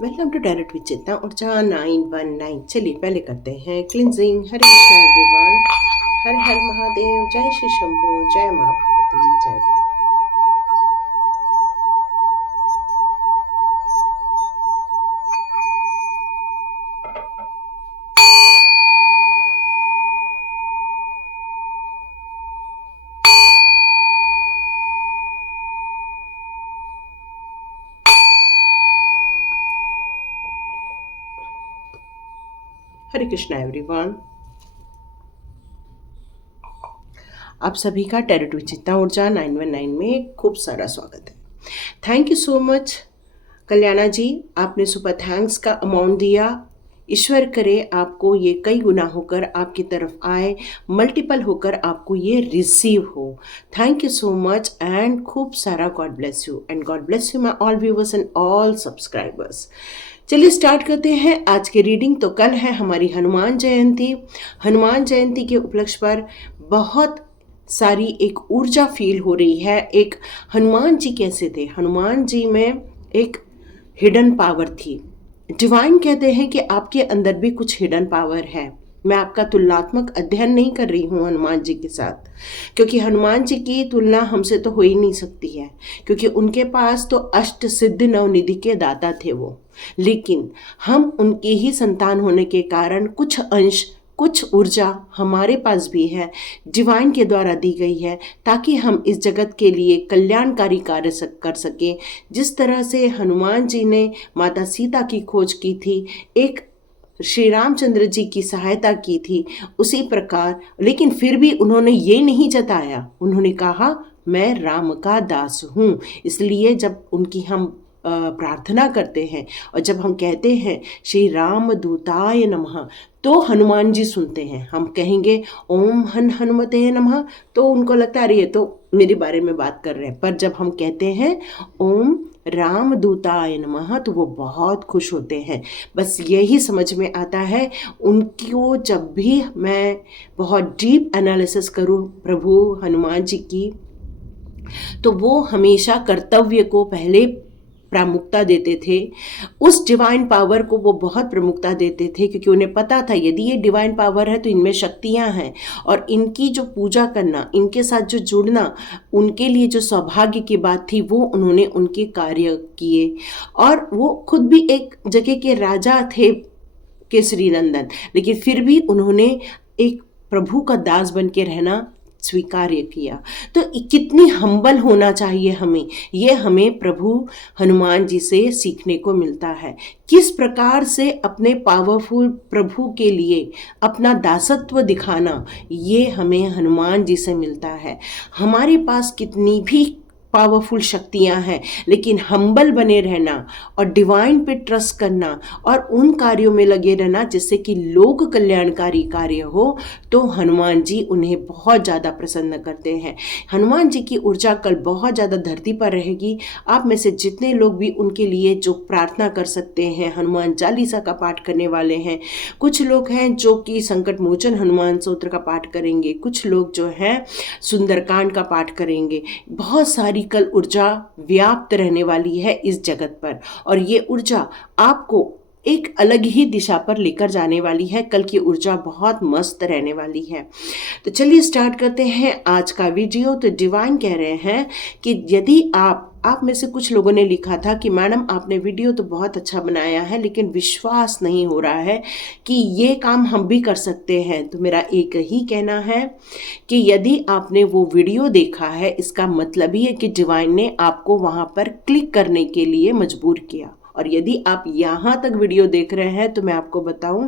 Welcome to direct विचेता ऊर्जा 919। चलिए पहले करते हैं क्लिनजिंग। हरे कृष्णा एवरीवन, हर हर महादेव, जय श्री शंभू, जय माँ भगवती, जय गणेश। हरे कृष्णा एवरीवन, आप सभी का डायरेक्ट विचेता ऊर्जा 919 में खूब सारा स्वागत है। थैंक यू सो मच कल्याणा जी, आपने सुपर थैंक्स का अमाउंट दिया। ईश्वर करे आपको ये कई गुना होकर आपकी तरफ आए, मल्टीपल होकर आपको ये रिसीव हो। Thank you so much and खूब सारा God bless you and God bless you my all viewers and all subscribers. चलिए स्टार्ट करते हैं आज की रीडिंग। तो कल है हमारी हनुमान जयंती। हनुमान जयंती के उपलक्ष्य पर बहुत सारी एक ऊर्जा फील हो रही है। एक हनुमान जी कैसे थे, हनुमान जी में एक हिडन पावर थी। डिवाइन कहते हैं कि आपके अंदर भी कुछ हिडन पावर है। मैं आपका तुलनात्मक अध्ययन नहीं कर रही हूँ हनुमान जी के साथ, क्योंकि हनुमान जी की तुलना हमसे तो हो ही नहीं सकती है, क्योंकि उनके पास तो अष्ट सिद्ध नवनिधि के दाता थे वो। लेकिन हम उनके ही संतान होने के कारण कुछ अंश, कुछ ऊर्जा हमारे पास भी है, डिवाइन के द्वारा दी गई है, ताकि हम इस जगत के लिए कल्याणकारी कार्य कर सकें। जिस तरह से हनुमान जी ने माता सीता की खोज की थी, एक श्री रामचंद्र जी की सहायता की थी, उसी प्रकार, लेकिन फिर भी उन्होंने ये नहीं जताया। उन्होंने कहा मैं राम का दास हूँ। इसलिए जब उनकी हम प्रार्थना करते हैं और जब हम कहते हैं श्री राम दूताय नमः, तो हनुमान जी सुनते हैं। हम कहेंगे ओम हनुमते नमः, तो उनको लगता है अरे ये तो मेरे बारे में बात कर रहे हैं। पर जब हम कहते हैं ओम राम दूताय नमः, तो वो बहुत खुश होते हैं। बस यही समझ में आता है उनको। जब भी मैं बहुत डीप एनालिसिस करूं प्रभु हनुमान जी की, तो वो हमेशा कर्तव्य को पहले प्रामुख्यता देते थे। उस डिवाइन पावर को वो बहुत प्रमुखता देते थे, क्योंकि उन्हें पता था यदि ये डिवाइन पावर है तो इनमें शक्तियां हैं, और इनकी जो पूजा करना, इनके साथ जो जुड़ना उनके लिए जो सौभाग्य की बात थी, वो उन्होंने उनके कार्य किए। और वो खुद भी एक जगह के राजा थे, केसरी नंदन, लेकिन फिर भी उन्होंने एक प्रभु का दास बन के रहना स्वीकार्य किया। तो कितनी हम्बल होना चाहिए हमें, ये हमें प्रभु हनुमान जी से सीखने को मिलता है। किस प्रकार से अपने पावरफुल प्रभु के लिए अपना दासत्व दिखाना, ये हमें हनुमान जी से मिलता है। हमारे पास कितनी भी पावरफुल शक्तियां हैं, लेकिन हम्बल बने रहना और डिवाइन पे ट्रस्ट करना और उन कार्यों में लगे रहना जिससे कि लोक कल्याणकारी कार्य हो, तो हनुमान जी उन्हें बहुत ज़्यादा प्रसन्न करते हैं। हनुमान जी की ऊर्जा कल बहुत ज़्यादा धरती पर रहेगी। आप में से जितने लोग भी उनके लिए जो प्रार्थना कर सकते हैं, हनुमान चालीसा का पाठ करने वाले हैं, कुछ लोग हैं जो कि संकट मोचन हनुमान स्तोत्र का पाठ करेंगे, कुछ लोग जो हैं सुंदरकांड का पाठ करेंगे। बहुत सारी कल ऊर्जा व्याप्त रहने वाली है इस जगत पर, और ये ऊर्जा आपको एक अलग ही दिशा पर लेकर जाने वाली है। कल की ऊर्जा बहुत मस्त रहने वाली है। तो चलिए स्टार्ट करते हैं आज का वीडियो। तो डिवाइन कह रहे हैं कि यदि आप में से कुछ लोगों ने लिखा था कि मैडम आपने वीडियो तो बहुत अच्छा बनाया है, लेकिन विश्वास नहीं हो रहा है कि ये काम हम भी कर सकते हैं। तो मेरा एक ही कहना है कि यदि आपने वो वीडियो देखा है, इसका मतलब ही है कि डिवाइन ने आपको वहाँ पर क्लिक करने के लिए मजबूर किया। और यदि आप यहाँ तक वीडियो देख रहे हैं, तो मैं आपको बताऊं,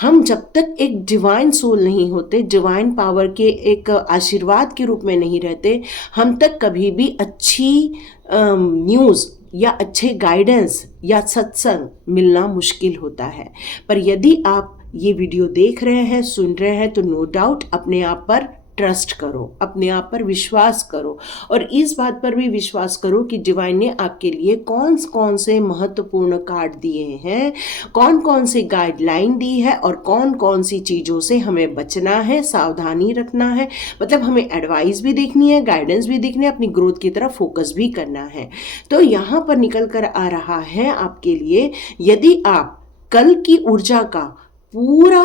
हम जब तक एक डिवाइन सोल नहीं होते, डिवाइन पावर के एक आशीर्वाद के रूप में नहीं रहते, हम तक कभी भी अच्छी न्यूज़ या अच्छे गाइडेंस या सत्संग मिलना मुश्किल होता है। पर यदि आप ये वीडियो देख रहे हैं, सुन रहे हैं, तो नो डाउट अपने आप पर ट्रस्ट करो, अपने आप पर विश्वास करो और इस बात पर भी विश्वास करो कि डिवाइन ने आपके लिए कौन कौन से महत्वपूर्ण कार्ड दिए हैं, कौन कौन सी गाइडलाइन दी है और कौन कौन सी चीज़ों से हमें बचना है, सावधानी रखना है। मतलब हमें एडवाइस भी देखनी है, गाइडेंस भी देखनी है, अपनी ग्रोथ की तरफ फोकस भी करना है। तो यहाँ पर निकल कर आ रहा है आपके लिए, यदि आप कल की ऊर्जा का पूरा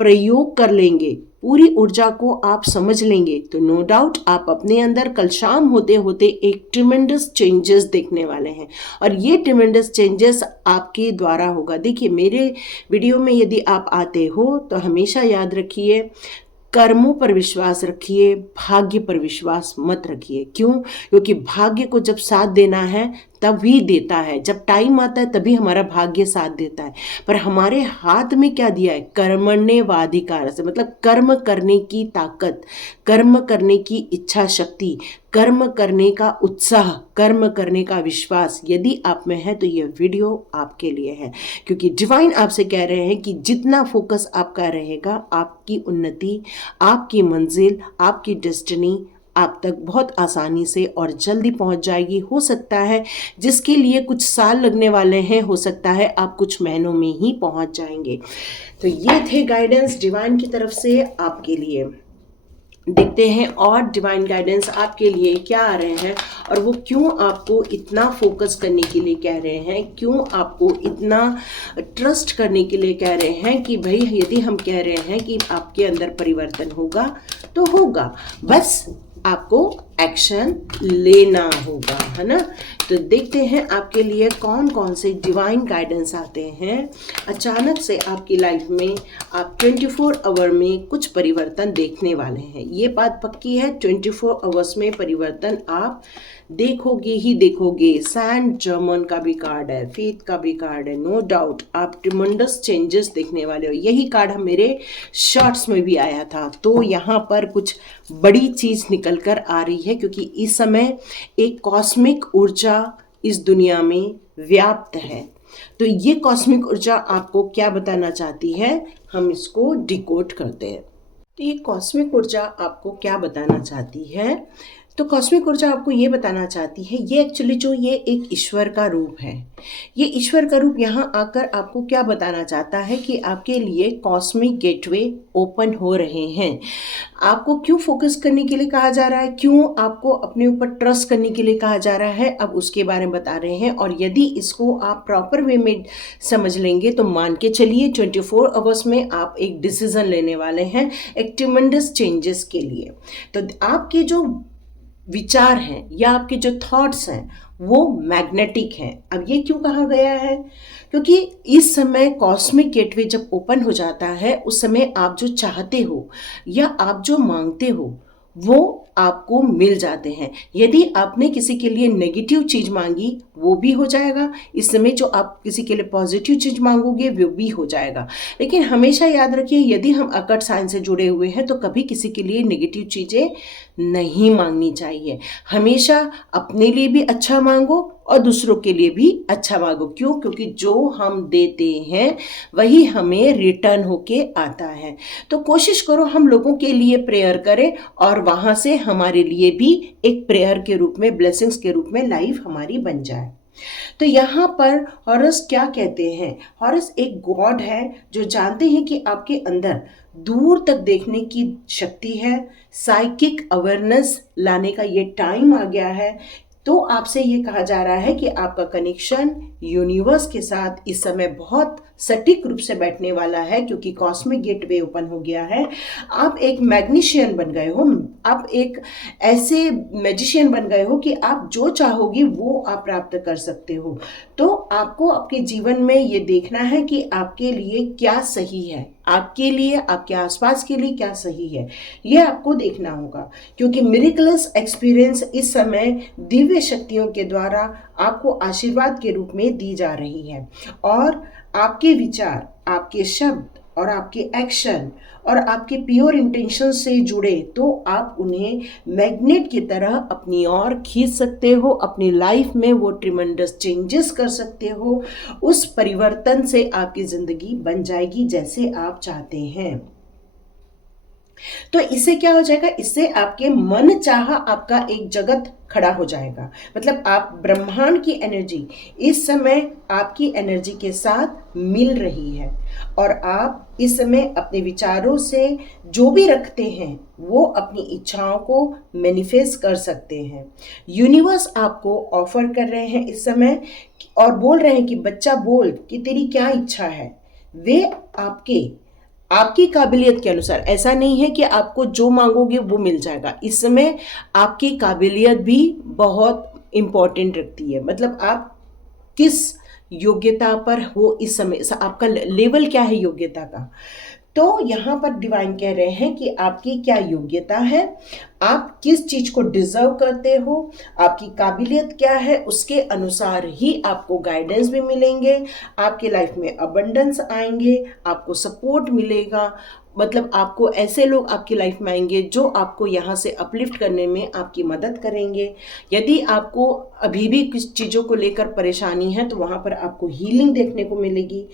प्रयोग कर लेंगे, पूरी ऊर्जा को आप समझ लेंगे, तो नो डाउट आप अपने अंदर कल शाम होते होते एक ट्रिमेंडस चेंजेस देखने वाले हैं और ये ट्रिमेंडस चेंजेस आपके द्वारा होगा। देखिए, मेरे वीडियो में यदि आप आते हो तो हमेशा याद रखिए, कर्मों पर विश्वास रखिए, भाग्य पर विश्वास मत रखिए। क्यों? क्योंकि भाग्य को जब साथ देना है तभी देता है, जब टाइम आता है तभी हमारा भाग्य साथ देता है। पर हमारे हाथ में क्या दिया है? कर्मण्येवाधिकार से, मतलब कर्म करने की ताकत, कर्म करने की इच्छा शक्ति, कर्म करने का उत्साह, कर्म करने का विश्वास यदि आप में है तो ये वीडियो आपके लिए है। क्योंकि डिवाइन आपसे कह रहे हैं कि जितना फोकस आपका रहेगा, आपकी उन्नति, आपकी मंजिल, आपकी डेस्टिनी आप तक बहुत आसानी से और जल्दी पहुंच जाएगी। हो सकता है जिसके लिए कुछ साल लगने वाले हैं, हो सकता है आप कुछ महीनों में ही पहुंच जाएंगे। तो ये थे गाइडेंस डिवाइन की तरफ से आपके लिए। देखते हैं और डिवाइन गाइडेंस आपके लिए क्या आ रहे हैं और वो क्यों आपको इतना फोकस करने के लिए कह रहे हैं, क्यों आपको इतना ट्रस्ट करने के लिए कह रहे हैं कि भाई यदि हम कह रहे हैं कि आपके अंदर परिवर्तन होगा तो होगा, बस आपको एक्शन लेना होगा, है ना। तो देखते हैं आपके लिए कौन कौन से डिवाइन गाइडेंस आते हैं। अचानक से आपकी लाइफ में आप 24 आवर में कुछ परिवर्तन देखने वाले हैं, ये बात पक्की है। 24 आवर्स में परिवर्तन आप देखोगे ही देखोगे। सैंड जर्मन का भी कार्ड है, फेथ का भी कार्ड है, नो डाउट आप ट्रिमेंडस चेंजेस देखने वाले हो। यही कार्ड हम मेरे शॉर्ट्स में भी आया था। तो यहाँ पर कुछ बड़ी चीज निकल कर आ रही है क्योंकि इस समय एक कॉस्मिक ऊर्जा इस दुनिया में व्याप्त है। तो ये कॉस्मिक ऊर्जा आपको क्या बताना चाहती है, हम इसको डिकोड करते हैं। तो ये कॉस्मिक ऊर्जा आपको क्या बताना चाहती है? तो कॉस्मिक ऊर्जा आपको ये बताना चाहती है, ये एक्चुअली जो ये एक ईश्वर का रूप है, ये ईश्वर का रूप यहाँ आकर आपको क्या बताना चाहता है कि आपके लिए कॉस्मिक गेटवे ओपन हो रहे हैं। आपको क्यों फोकस करने के लिए कहा जा रहा है, क्यों आपको अपने ऊपर ट्रस्ट करने के लिए कहा जा रहा है, अब उसके बारे में बता रहे हैं। और यदि इसको आप प्रॉपर वे में समझ लेंगे तो मान के चलिए 24 आवर्स में आप एक डिसीजन लेने वाले हैं एक ट्रिमेंडस चेंजेस के लिए। तो आपके जो विचार हैं या आपके जो थॉट्स हैं वो मैग्नेटिक हैं। अब ये क्यों कहा गया है? क्योंकि इस समय कॉस्मिक गेटवे जब ओपन हो जाता है उस समय आप जो चाहते हो या आप जो मांगते हो वो आपको मिल जाते हैं। यदि आपने किसी के लिए नेगेटिव चीज मांगी वो भी हो जाएगा, इस समय जो आप किसी के लिए पॉजिटिव चीज मांगोगे वो भी हो जाएगा। लेकिन हमेशा याद रखिए, यदि हम अकट साइन से जुड़े हुए हैं तो कभी किसी के लिए नेगेटिव चीजें नहीं मांगनी चाहिए। हमेशा अपने लिए भी अच्छा मांगो और दूसरों के लिए भी अच्छा मांगो। क्यों? क्योंकि जो हम देते हैं वही हमें रिटर्न होके आता है। तो कोशिश करो हम लोगों के लिए प्रेयर करें और वहां से हमारे लिए भी एक प्रेयर के रूप में, ब्लेसिंग्स के रूप में लाइफ हमारी बन जाए। तो यहाँ पर हॉरस क्या कहते हैं? हॉरस एक गॉड है जो जानते हैं कि आपके अंदर दूर तक देखने की शक्ति है, साइकिक अवेयरनेस लाने का ये टाइम आ गया है। तो आपसे ये कहा जा रहा है कि आपका कनेक्शन यूनिवर्स के साथ इस समय बहुत सटीक रूप से बैठने वाला है क्योंकि कॉस्मिक गेटवे ओपन हो गया है। आप एक मैग्नीशियन बन गए हो, आप एक ऐसे मैजिशियन बन गए हो कि आप जो चाहोगे वो आप प्राप्त कर सकते हो। तो आपको आपके जीवन में ये देखना है कि आपके लिए क्या सही है, आपके लिए, आपके आसपास के लिए क्या सही है, ये आपको देखना होगा। क्योंकि मिरेकलस एक्सपीरियंस इस समय दिव्य शक्तियों के द्वारा आपको आशीर्वाद के रूप में दी जा रही है और आपके विचार, आपके शब्द और आपके एक्शन और आपके प्योर इंटेंशन से जुड़े तो आप उन्हें मैग्नेट की तरह अपनी ओर खींच सकते हो। अपनी लाइफ में वो ट्रिमेंडस चेंजेस कर सकते हो। उस परिवर्तन से आपकी जिंदगी बन जाएगी जैसे आप चाहते हैं। तो इससे क्या हो जाएगा, इससे आपके मन चाह आपका एक जगत खड़ा हो जाएगा। मतलब आप ब्रह्मांड की एनर्जी इस समय आपकी एनर्जी के साथ मिल रही है और आप इस समय अपने विचारों से जो भी रखते हैं वो अपनी इच्छाओं को मैनिफेस्ट कर सकते हैं। यूनिवर्स आपको ऑफर कर रहे हैं इस समय और बोल रहे हैं कि बच्चा बोल कि तेरी क्या इच्छा है। वे आपके आपकी काबिलियत के अनुसार, ऐसा नहीं है कि आपको जो मांगोगे वो मिल जाएगा। इस समय आपकी काबिलियत भी बहुत इम्पोर्टेंट रखती है। मतलब आप किस योग्यता पर हो इस समय, आपका लेवल क्या है योग्यता का। तो यहाँ पर डिवाइन कह रहे हैं कि आपकी क्या योग्यता है, आप किस चीज को डिजर्व करते हो, आपकी काबिलियत क्या है, उसके अनुसार ही आपको गाइडेंस भी मिलेंगे, आपके लाइफ में अबंडेंस आएंगे, आपको सपोर्ट मिलेगा। मतलब आपको ऐसे लोग आपकी लाइफ में आएंगे जो आपको यहाँ से अपलिफ्ट करने में आपकी मदद करेंगे। यदि आपको अभी भी कुछ चीज़ों को लेकर परेशानी है तो वहाँ पर आपको हीलिंग देखने को मिलेगी।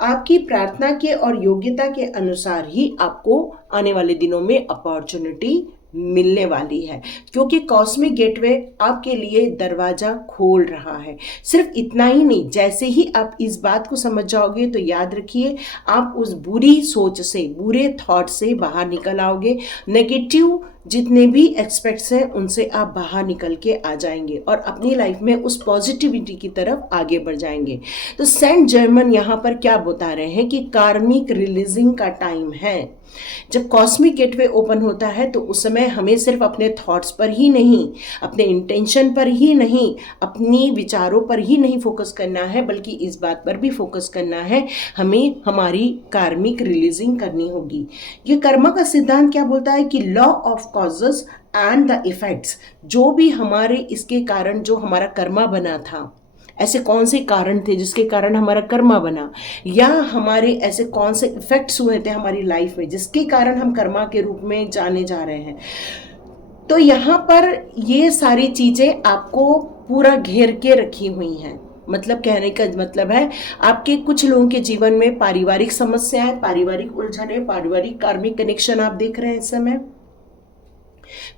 आपकी प्रार्थना के और योग्यता के अनुसार ही आपको आने वाले दिनों में अपॉर्चुनिटी मिलने वाली है, क्योंकि कॉस्मिक गेटवे आपके लिए दरवाजा खोल रहा है। सिर्फ इतना ही नहीं, जैसे ही आप इस बात को समझ जाओगे तो याद रखिए आप उस बुरी सोच से, बुरे थॉट से बाहर निकल आओगे। नेगेटिव जितने भी एस्पेक्ट्स हैं उनसे आप बाहर निकल के आ जाएंगे और अपनी लाइफ में उस पॉजिटिविटी की तरफ आगे बढ़ जाएंगे। तो सेंट जर्मन यहाँ पर क्या बता रहे हैं कि कार्मिक रिलीजिंग का टाइम है। जब कॉस्मिक गेटवे ओपन होता है तो उस समय हमें सिर्फ अपने थॉट्स पर ही नहीं, अपने इंटेंशन पर ही नहीं, अपनी विचारों पर ही नहीं फोकस करना है, बल्कि इस बात पर भी फोकस करना है हमें हमारी कार्मिक रिलीजिंग करनी होगी। ये कर्मा का सिद्धांत क्या बोलता है कि law of causes and the effects, जो भी हमारे इसके कारण जो हमारा कर्मा बना था, ऐसे कौन से कारण थे जिसके कारण हमारा कर्मा बना, या हमारे ऐसे कौन से इफेक्ट्स हुए थे हमारी लाइफ में जिसके कारण हम कर्मा के रूप में जाने जा रहे हैं। तो यहाँ पर ये सारी चीजें आपको पूरा घेर के रखी हुई हैं। मतलब कहने का मतलब है आपके कुछ लोगों के जीवन में पारिवारिक समस्याएं, पारिवारिक उलझने, पारिवारिक कार्मिक कनेक्शन आप देख रहे हैं इस समय।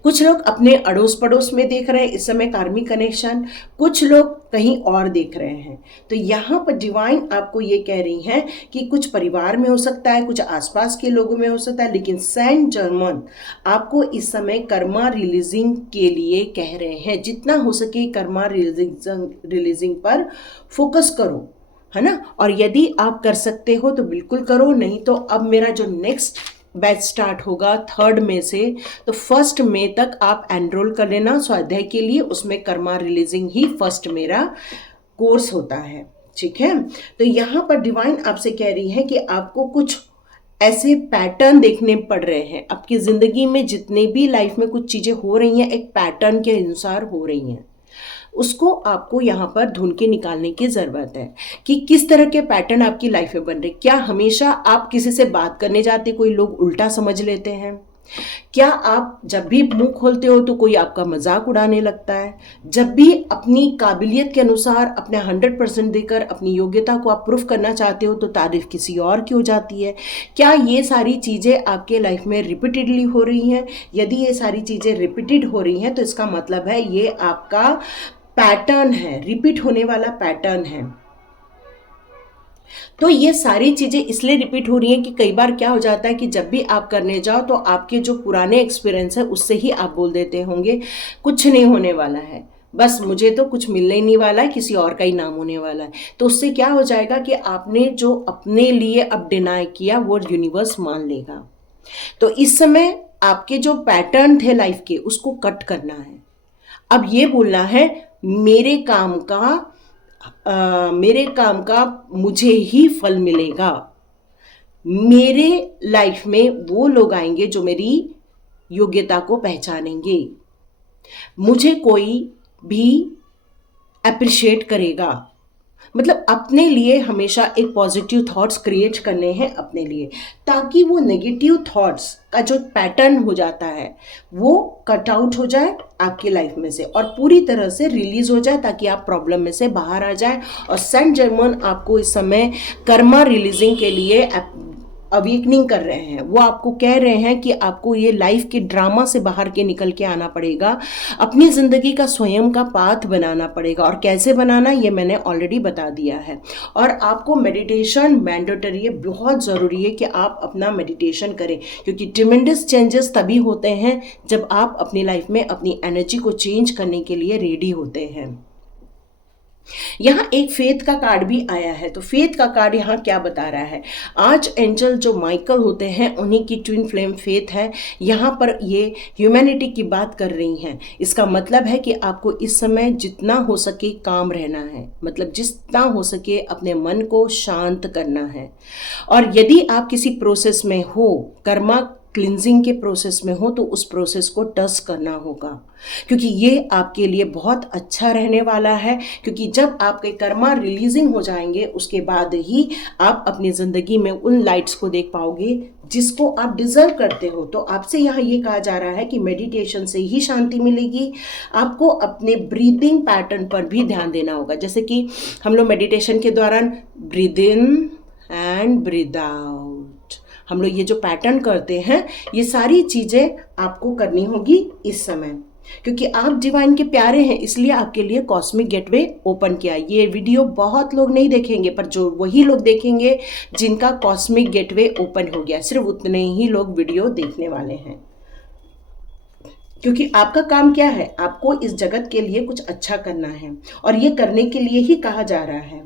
कुछ लोग अपने अड़ोस पड़ोस में देख रहे हैं इस समय कार्मिक कनेक्शन, कुछ लोग कहीं और देख रहे हैं। तो यहाँ पर डिवाइन आपको ये कह रही हैं कि कुछ परिवार में हो सकता है, कुछ आसपास के लोगों में हो सकता है, लेकिन सेंट जर्मन आपको इस समय कर्मा रिलीजिंग के लिए कह रहे हैं। जितना हो सके कर्मा रिलीजिंग पर फोकस करो, है ना। और यदि आप कर सकते हो तो बिल्कुल करो, नहीं तो अब मेरा जो नेक्स्ट बैच स्टार्ट होगा 3 मई से, तो 1 मई तक आप एनरोल कर लेना स्वाध्याय के लिए। उसमें कर्मा रिलीजिंग ही फर्स्ट मेरा कोर्स होता है, ठीक है। तो यहाँ पर डिवाइन आपसे कह रही है कि आपको कुछ ऐसे पैटर्न देखने पड़ रहे हैं आपकी जिंदगी में। जितने भी लाइफ में कुछ चीजें हो रही हैं एक पैटर्न के अनुसार हो रही हैं, उसको आपको यहाँ पर ढूंढ के निकालने की ज़रूरत है कि किस तरह के पैटर्न आपकी लाइफ में बन रहे। क्या हमेशा आप किसी से बात करने जाते कोई लोग उल्टा समझ लेते हैं? क्या आप जब भी मुंह खोलते हो तो कोई आपका मजाक उड़ाने लगता है? जब भी अपनी काबिलियत के अनुसार अपने 100% देकर अपनी योग्यता को आप प्रूफ करना चाहते हो तो तारीफ किसी और की हो जाती है? क्या ये सारी चीज़ें आपके लाइफ में रिपीटेडली हो रही हैं? यदि ये सारी चीज़ें रिपीटेड हो रही हैं तो इसका मतलब है ये आपका पैटर्न है, रिपीट होने वाला पैटर्न है। तो ये सारी चीजें इसलिए रिपीट हो रही हैं कि कई बार क्या हो जाता है कि जब भी आप करने जाओ तो आपके जो पुराने एक्सपीरियंस है उससे ही आप बोल देते होंगे कुछ नहीं होने वाला है, बस मुझे तो कुछ मिलने ही नहीं वाला है, किसी और का ही नाम होने वाला है। तो उससे क्या हो जाएगा कि आपने जो अपने लिए अब डिनाई किया वो यूनिवर्स मान लेगा। तो इस समय आपके जो पैटर्न थे लाइफ के उसको कट करना है। अब ये बोलना है मेरे काम का मुझे ही फल मिलेगा। मेरे लाइफ में वो लोग आएंगे जो मेरी योग्यता को पहचानेंगे, मुझे कोई भी अप्रिशिएट करेगा। मतलब अपने लिए हमेशा एक पॉजिटिव थॉट्स क्रिएट करने हैं अपने लिए, ताकि वो नेगेटिव थॉट्स का जो पैटर्न हो जाता है वो कट आउट हो जाए आपकी लाइफ में से और पूरी तरह से रिलीज हो जाए, ताकि आप प्रॉब्लम में से बाहर आ जाए। और सेंट जर्मन आपको इस समय कर्मा रिलीजिंग के लिए अवेकनिंग कर रहे हैं, वो आपको कह रहे हैं कि आपको ये लाइफ के ड्रामा से बाहर के निकल के आना पड़ेगा, अपनी ज़िंदगी का स्वयं का पाथ बनाना पड़ेगा। और कैसे बनाना ये मैंने ऑलरेडी बता दिया है। और आपको मेडिटेशन मैंडेटरी है, बहुत ज़रूरी है कि आप अपना मेडिटेशन करें, क्योंकि ट्रिमेंडस चेंजेस तभी होते हैं जब आप अपनी लाइफ में अपनी एनर्जी को चेंज करने के लिए रेडी होते हैं। यहाँ एक फेथ का कार्ड भी आया है, तो फेथ का कार्ड यहाँ क्या बता रहा है, आर्च एंजल जो माइकल होते हैं उन्हीं की ट्विन फ्लेम फेथ है। यहाँ पर ये ह्यूमैनिटी की बात कर रही हैं। इसका मतलब है कि आपको इस समय जितना हो सके काम रहना है, मतलब जितना हो सके अपने मन को शांत करना है। और यदि आप किसी प्रोसेस में हो, कर्मा क्लिनजिंग के प्रोसेस में हो, तो उस प्रोसेस को टच करना होगा, क्योंकि ये आपके लिए बहुत अच्छा रहने वाला है। क्योंकि जब आपके कर्मा रिलीजिंग हो जाएंगे उसके बाद ही आप अपनी ज़िंदगी में उन लाइट्स को देख पाओगे जिसको आप डिज़र्व करते हो। तो आपसे यहाँ ये कहा जा रहा है कि मेडिटेशन से ही शांति मिलेगी। आपको अपने ब्रीदिंग पैटर्न पर भी ध्यान देना होगा, जैसे कि हम लोग मेडिटेशन के दौरान breathe in and breathe out, हम लोग ये जो पैटर्न करते हैं, ये सारी चीज़ें आपको करनी होगी इस समय, क्योंकि आप डिवाइन के प्यारे हैं, इसलिए आपके लिए कॉस्मिक गेटवे ओपन किया। ये वीडियो बहुत लोग नहीं देखेंगे, पर जो वही लोग देखेंगे जिनका कॉस्मिक गेटवे ओपन हो गया, सिर्फ उतने ही लोग वीडियो देखने वाले हैं। क्योंकि आपका काम क्या है, आपको इस जगत के लिए कुछ अच्छा करना है, और ये करने के लिए ही कहा जा रहा है।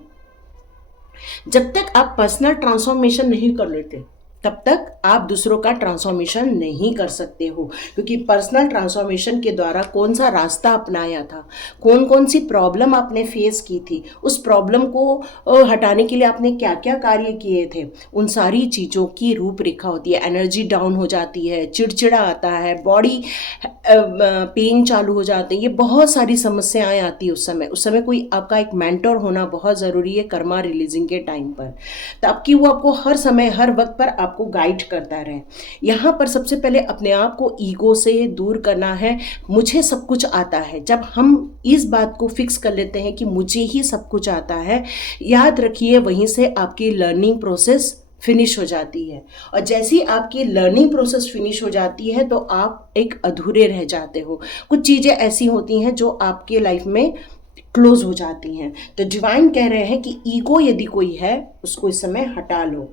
जब तक आप पर्सनल ट्रांसफॉर्मेशन नहीं कर लेते तब तक आप दूसरों का ट्रांसफॉर्मेशन नहीं कर सकते हो, क्योंकि पर्सनल ट्रांसफॉर्मेशन के द्वारा कौन सा रास्ता अपनाया था, कौन कौन सी प्रॉब्लम आपने फेस की थी, उस प्रॉब्लम को हटाने के लिए आपने क्या क्या कार्य किए थे, उन सारी चीज़ों की रूपरेखा होती है। एनर्जी डाउन हो जाती है, चिड़चिड़ा आता है, बॉडी पेन चालू हो जाते हैं, ये बहुत सारी समस्याएं आती है उस समय कोई आपका एक मेंटर होना बहुत ज़रूरी है कर्मा रिलीजिंग के टाइम पर, ताकि वो आपको हर समय हर वक्त पर आपको गाइड करता रहे। यहाँ पर सबसे पहले अपने आप को ईगो से दूर करना है। मुझे सब कुछ आता है, जब हम इस बात को फिक्स कर लेते हैं कि मुझे ही सब कुछ आता है, याद रखिए वहीं से आपकी लर्निंग प्रोसेस फिनिश हो जाती है। और जैसी आपकी लर्निंग प्रोसेस फिनिश हो जाती है तो आप एक अधूरे रह जाते हो। कुछ चीज़ें ऐसी होती हैं जो आपके लाइफ में क्लोज हो जाती हैं। तो डिवाइन कह रहे हैं कि ईगो यदि कोई है उसको इस समय हटा लो।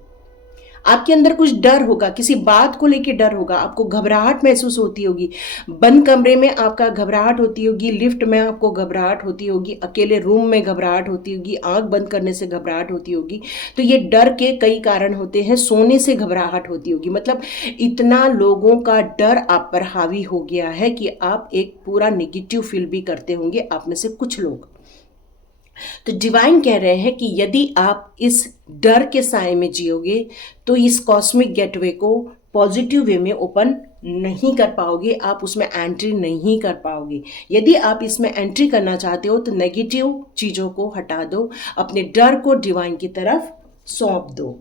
आपके अंदर कुछ डर होगा, किसी बात को लेके डर होगा, आपको घबराहट महसूस होती होगी, बंद कमरे में आपका घबराहट होती होगी, लिफ्ट में आपको घबराहट होती होगी, अकेले रूम में घबराहट होती होगी, आंख बंद करने से घबराहट होती होगी। तो ये डर के कई कारण होते हैं। सोने से घबराहट होती होगी, मतलब इतना लोगों का डर आप पर हावी हो गया है कि आप एक पूरा नेगेटिव फील भी करते होंगे, आप में से कुछ लोग। तो डिवाइन कह रहे हैं कि यदि आप इस डर के साए में जियोगे तो इस कॉस्मिक गेटवे को पॉजिटिव वे में ओपन नहीं कर पाओगे, आप उसमें एंट्री नहीं कर पाओगे। यदि आप इसमें एंट्री करना चाहते हो तो नेगेटिव चीज़ों को हटा दो, अपने डर को डिवाइन की तरफ सौंप दो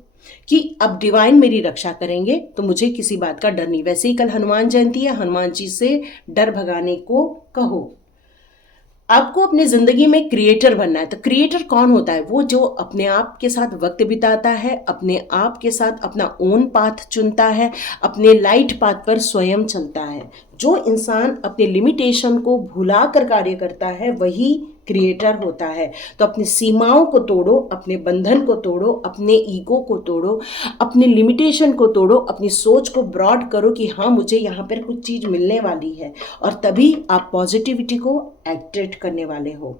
कि अब डिवाइन मेरी रक्षा करेंगे तो मुझे किसी बात का डर नहीं। वैसे ही कल हनुमान जयंती है, हनुमान जी से डर भगाने को कहो। आपको अपनी ज़िंदगी में क्रिएटर बनना है। तो क्रिएटर कौन होता है? वो जो अपने आप के साथ वक्त बिताता है, अपने आप के साथ अपना ओन पाथ चुनता है, अपने लाइट पाथ पर स्वयं चलता है। जो इंसान अपने लिमिटेशन को भुला कर कार्य करता है वही क्रिएटर होता है। तो अपनी सीमाओं को तोड़ो, अपने बंधन को तोड़ो, अपने ईगो को तोड़ो, अपने लिमिटेशन को तोड़ो, अपनी सोच को ब्रॉड करो कि हाँ मुझे यहाँ पर कुछ चीज़ मिलने वाली है, और तभी आप पॉजिटिविटी को एक्टिवेट करने वाले हो।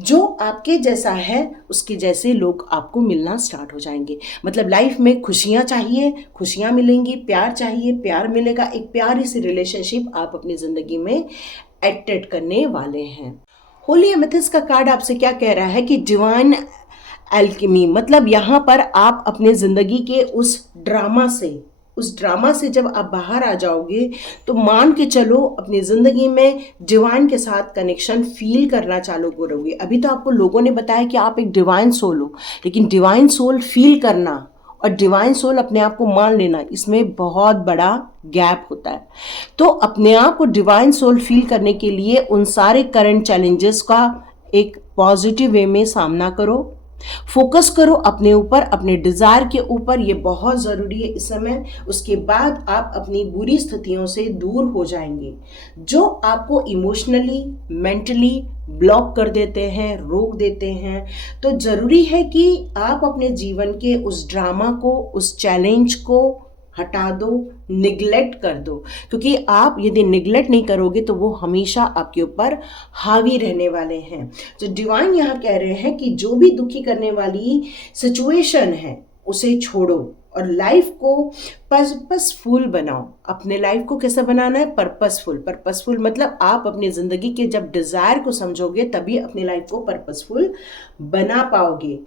जो आपके जैसा है उसके जैसे लोग आपको मिलना स्टार्ट हो जाएंगे। मतलब लाइफ में खुशियाँ चाहिए, खुशियाँ मिलेंगी, प्यार चाहिए, प्यार मिलेगा। एक प्यारी सी रिलेशनशिप आप अपनी ज़िंदगी में एक्टिवेट करने वाले हैं। होली एमेथिस्ट का कार्ड आपसे क्या कह रहा है कि डिवाइन एल्केमी, मतलब यहाँ पर आप अपने ज़िंदगी के उस ड्रामा से जब आप बाहर आ जाओगे तो मान के चलो अपनी ज़िंदगी में डिवाइन के साथ कनेक्शन फील करना चालू करोगे। अभी तो आपको लोगों ने बताया कि आप एक डिवाइन सोल हो, लेकिन डिवाइन सोल फील करना और डिवाइन सोल अपने आप को मान लेना, इसमें बहुत बड़ा गैप होता है। तो अपने आप को डिवाइन सोल फील करने के लिए उन सारे करंट चैलेंजेस का एक पॉजिटिव वे में सामना करो, फोकस करो अपने ऊपर, अपने डिजायर के ऊपर, ये बहुत ज़रूरी है इस समय। उसके बाद आप अपनी बुरी स्थितियों से दूर हो जाएंगे जो आपको इमोशनली, मेंटली ब्लॉक कर देते हैं, रोक देते हैं। तो ज़रूरी है कि आप अपने जीवन के उस ड्रामा को, उस चैलेंज को हटा दो, निगलेक्ट कर दो, क्योंकि आप यदि निगलेक्ट नहीं करोगे तो वो हमेशा आपके ऊपर हावी रहने वाले हैं। तो डिवाइन यहाँ कह रहे हैं कि जो भी दुखी करने वाली सिचुएशन है उसे छोड़ो और लाइफ को पर्पसफुल बनाओ। अपने लाइफ को कैसा बनाना है? पर्पसफुल। पर्पसफुल मतलब आप अपनी ज़िंदगी के जब डिज़ायर को समझोगे तभी अपनी लाइफ को पर्पसफुल बना पाओगे।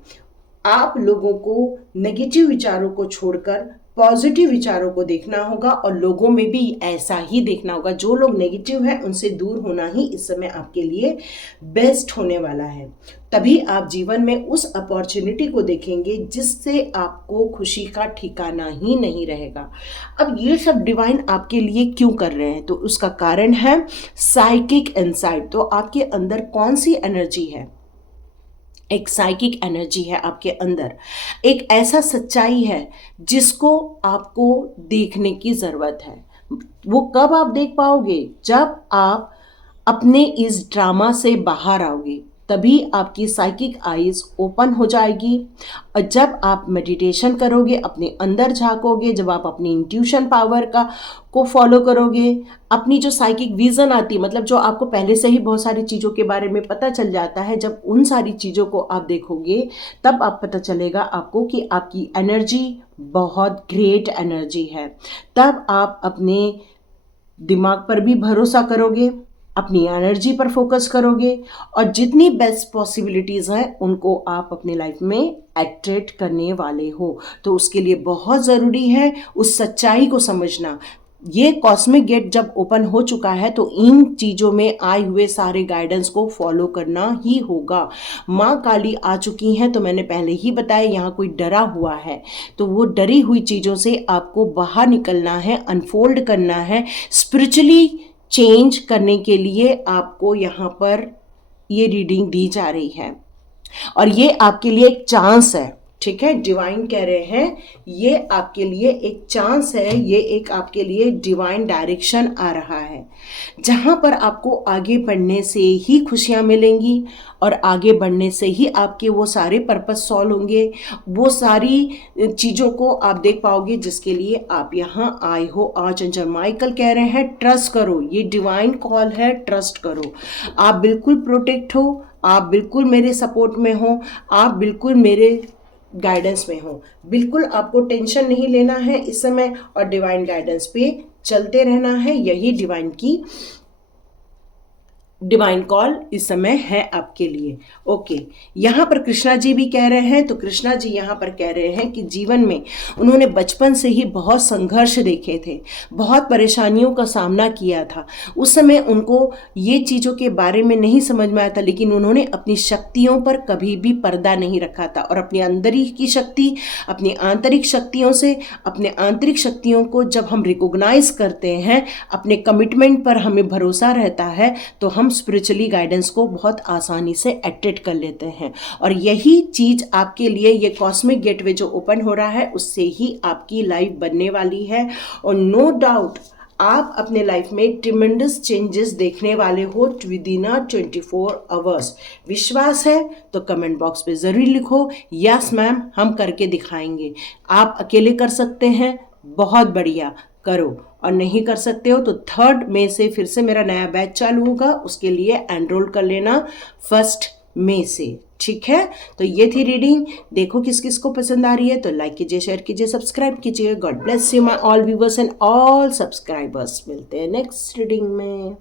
आप लोगों को नेगेटिव विचारों को छोड़कर पॉजिटिव विचारों को देखना होगा और लोगों में भी ऐसा ही देखना होगा। जो लोग नेगेटिव हैं उनसे दूर होना ही इस समय आपके लिए बेस्ट होने वाला है। तभी आप जीवन में उस अपॉर्चुनिटी को देखेंगे जिससे आपको खुशी का ठिकाना ही नहीं रहेगा। अब ये सब डिवाइन आपके लिए क्यों कर रहे हैं? तो उसका कारण है साइकिक इनसाइट। तो आपके अंदर कौन सी एनर्जी है? एक साइकिक एनर्जी है आपके अंदर, एक ऐसा सच्चाई है जिसको आपको देखने की ज़रूरत है। वो कब आप देख पाओगे? जब आप अपने इस ड्रामा से बाहर आओगे, तभी आपकी साइकिक आईज ओपन हो जाएगी। और जब आप मेडिटेशन करोगे, अपने अंदर झांकोगे, जब आप अपनी इंट्यूशन पावर को फॉलो करोगे, अपनी जो साइकिक विजन आती है, मतलब जो आपको पहले से ही बहुत सारी चीज़ों के बारे में पता चल जाता है, जब उन सारी चीज़ों को आप देखोगे तब आप पता चलेगा आपको कि आपकी एनर्जी बहुत ग्रेट एनर्जी है। तब आप अपने दिमाग पर भी भरोसा करोगे, अपनी एनर्जी पर फोकस करोगे और जितनी बेस्ट पॉसिबिलिटीज़ हैं उनको आप अपने लाइफ में अट्रैक्ट करने वाले हो। तो उसके लिए बहुत ज़रूरी है उस सच्चाई को समझना। ये कॉस्मिक गेट जब ओपन हो चुका है तो इन चीज़ों में आए हुए सारे गाइडेंस को फॉलो करना ही होगा। माँ काली आ चुकी हैं, तो मैंने पहले ही बताया यहाँ कोई डरा हुआ है, तो वो डरी हुई चीज़ों से आपको बाहर निकलना है, अनफोल्ड करना है। स्पिरिचुअली चेंज करने के लिए आपको यहाँ पर ये रीडिंग दी जा रही है और ये आपके लिए एक चांस है। ठीक है, डिवाइन कह रहे हैं ये आपके लिए एक चांस है, ये एक आपके लिए डिवाइन डायरेक्शन आ रहा है जहाँ पर आपको आगे बढ़ने से ही खुशियाँ मिलेंगी और आगे बढ़ने से ही आपके वो सारे पर्पस सॉल्व होंगे। वो सारी चीज़ों को आप देख पाओगे जिसके लिए आप यहाँ आए हो। आर्चएंजल माइकल कह रहे हैं ट्रस्ट करो, ये डिवाइन कॉल है, ट्रस्ट करो। आप बिल्कुल प्रोटेक्ट हो, आप बिल्कुल मेरे सपोर्ट में हो, आप बिल्कुल मेरे गाइडेंस में हो। बिल्कुल आपको टेंशन नहीं लेना है इस समय और डिवाइन गाइडेंस पे चलते रहना है। यही डिवाइन कॉल इस समय है आपके लिए। ओके, यहाँ पर कृष्णा जी भी कह रहे हैं। तो कृष्णा जी यहाँ पर कह रहे हैं कि जीवन में उन्होंने बचपन से ही बहुत संघर्ष देखे थे, बहुत परेशानियों का सामना किया था। उस समय उनको ये चीज़ों के बारे में नहीं समझ में आया था, लेकिन उन्होंने अपनी शक्तियों पर कभी भी पर्दा नहीं रखा था और अपनी अंदर की शक्ति, अपनी आंतरिक शक्तियों से, अपने आंतरिक शक्तियों को जब हम रिकॉग्नाइज करते हैं, अपने कमिटमेंट पर हमें भरोसा रहता है, तो हम स्पिरिचुअली गाइडेंस को बहुत आसानी से अट्रैक्ट कर लेते हैं। और यही चीज़ आपके लिए ये कॉस्मिक गेटवे जो ओपन हो रहा है उससे ही आपकी लाइफ बनने वाली है। और नो डाउट आप अपने लाइफ में ट्रिमेंडस चेंजेस देखने वाले हो विदिन 24 आवर्स। विश्वास है तो कमेंट बॉक्स पे ज़रूर लिखो यस मैम, हम करके दिखाएंगे। आप अकेले कर सकते हैं, बहुत बढ़िया, करो। और नहीं कर सकते हो तो 3 मई से फिर से मेरा नया बैच चालू होगा, उसके लिए एनरोल कर लेना 1 मई से। ठीक है, तो ये थी रीडिंग। देखो किस किस को पसंद आ रही है तो लाइक कीजिए, शेयर कीजिए, सब्सक्राइब कीजिए। God bless you my all viewers and all subscribers. मिलते हैं नेक्स्ट रीडिंग में।